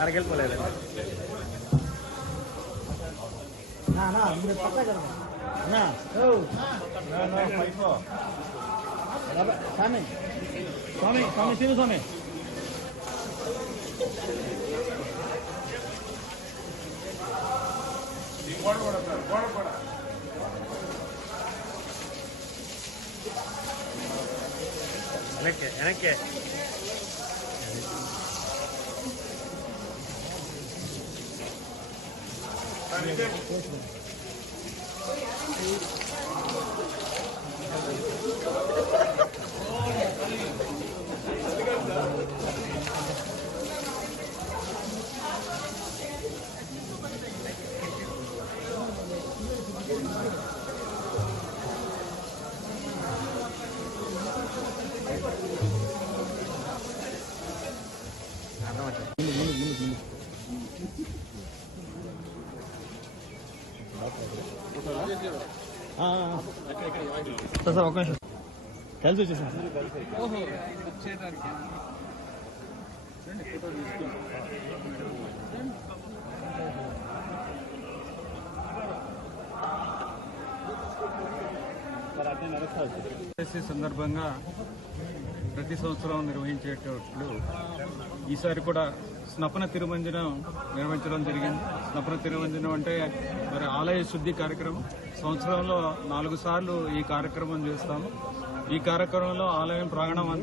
అరకెళ్ళిపోలేదు స్వామి స్వామి స్వామి శివ స్వామి వెనక్కి సార్ ఒక నిమిషం కలిసి వచ్చేసాను సందర్భంగా ప్రతి సంవత్సరం నిర్వహించేటట్లు ఈసారి కూడా స్నపన తిరుమంజనం నిర్వహించడం జరిగింది. స్నపన తిరుమంజనం అంటే మరి ఆలయ శుద్ధి కార్యక్రమం. సంవత్సరంలో 4 సార్లు ఈ కార్యక్రమం చేస్తాము. ఈ కార్యక్రమంలో ఆలయం ప్రాంగణం అంతా